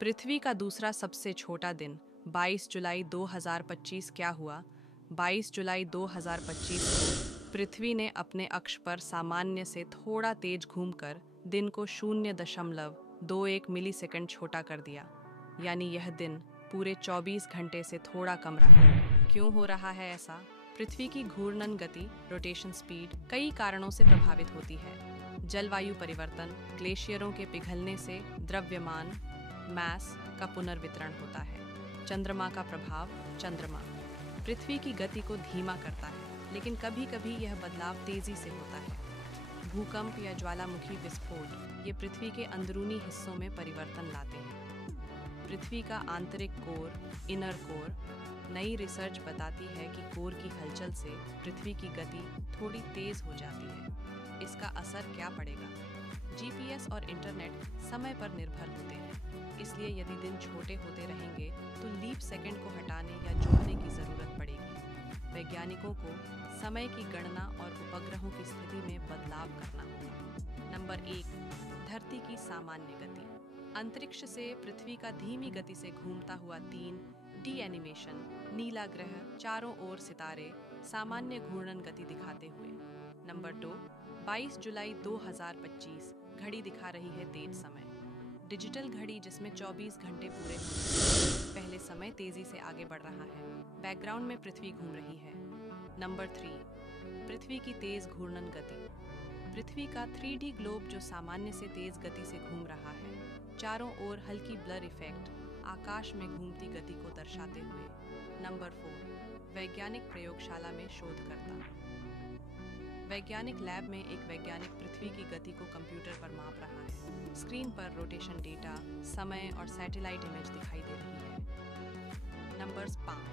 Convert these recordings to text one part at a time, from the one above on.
पृथ्वी का दूसरा सबसे छोटा दिन 22 जुलाई 2025 क्या हुआ? 22 जुलाई 2025 को पृथ्वी ने अपने अक्ष पर सामान्य से थोड़ा तेज घूमकर दिन को 0.21 मिलीसेकंड छोटा कर दिया। यानी यह दिन पूरे 24 घंटे से थोड़ा कम रहा। क्यों हो रहा है ऐसा? पृथ्वी की घूर्णन गति रोटेशन स्पीड कई कारणों से प्रभावित होती है। जलवायु परिवर्तन, ग्लेशियरों के पिघलने से द्रव्यमान मैस का पुनर्वितरण होता है। चंद्रमा का प्रभाव। चंद्रमा पृथ्वी की गति को धीमा करता है, लेकिन कभी कभी यह बदलाव तेजी से होता है। भूकंप या ज्वालामुखी विस्फोट ये पृथ्वी के अंदरूनी हिस्सों में परिवर्तन लाते हैं। पृथ्वी का आंतरिक कोर इनर कोर। नई रिसर्च बताती है कि कोर की हलचल से पृथ्वी की गति थोड़ी तेज हो जाती है। इसका असर क्या पड़ेगा? जीपीएस और इंटरनेट समय पर निर्भर होते हैं, इसलिए यदि दिन छोटे होते रहेंगे तो लीप सेकंड को हटाने या जोड़ने की ज़रूरत पड़ेगी। वैज्ञानिकों को समय की गणना और उपग्रहों की स्थिति में बदलाव करना होगा। नंबर 1, धरती की सामान्य गति। अंतरिक्ष से पृथ्वी का धीमी गति से घूमता हुआ 3 डी एनिमेशन। नीला ग्रह, चारों ओर सितारे, सामान्य घूर्णन गति दिखाते हुए। नंबर 2, 22 जुलाई 2025 घड़ी दिखा रही है तेज समय। डिजिटल घड़ी जिसमें 24 घंटे पूरे होते हैं। पहले समय तेजी से आगे बढ़ रहा है। बैकग्राउंड में पृथ्वी घूम रही है। नंबर 3, पृथ्वी की तेज घूर्णन गति। पृथ्वी का 3D ग्लोब जो सामान्य से तेज गति से घूम रहा है। चारों ओर हल्की ब्लर इफेक्ट आकाश में घूमती गति को दर्शाते हुए। नंबर 4, वैज्ञानिक प्रयोगशाला में शोधकर्ता। वैज्ञानिक लैब में एक वैज्ञानिक पृथ्वी की गति को कंप्यूटर पर माप रहा है। स्क्रीन पर रोटेशन डेटा, समय और सैटेलाइट इमेज दिखाई दे रही है। नंबर्स 5,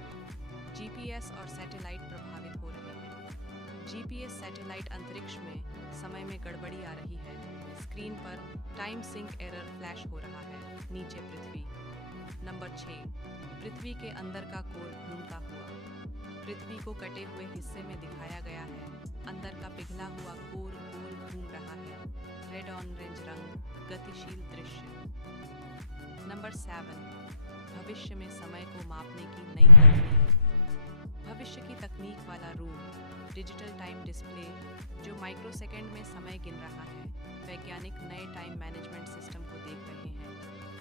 जीपीएस और सैटेलाइट प्रभावित हो रहे हैं। जीपीएस सैटेलाइट अंतरिक्ष में समय में गड़बड़ी आ रही है। स्क्रीन पर टाइम सिंक एरर फ्लैश हो रहा है। नीचे पृथ्वी। नंबर 6, पृथ्वी के अंदर का कोर घूमता हुआ। पृथ्वी को कटे हुए हिस्से में दिखाया गया है। अंदर का पिघला हुआ कोर गोल घूम रहा है। रेड ऑरेंज रंग, गतिशील दृश्य। नंबर 7, भविष्य में समय को मापने की नई तकनीक। भविष्य की तकनीक वाला रूप, डिजिटल टाइम डिस्प्ले जो माइक्रोसेकंड में समय गिन रहा है। वैज्ञानिक नए टाइम मैनेजमेंट सिस्टम को देख रहे हैं।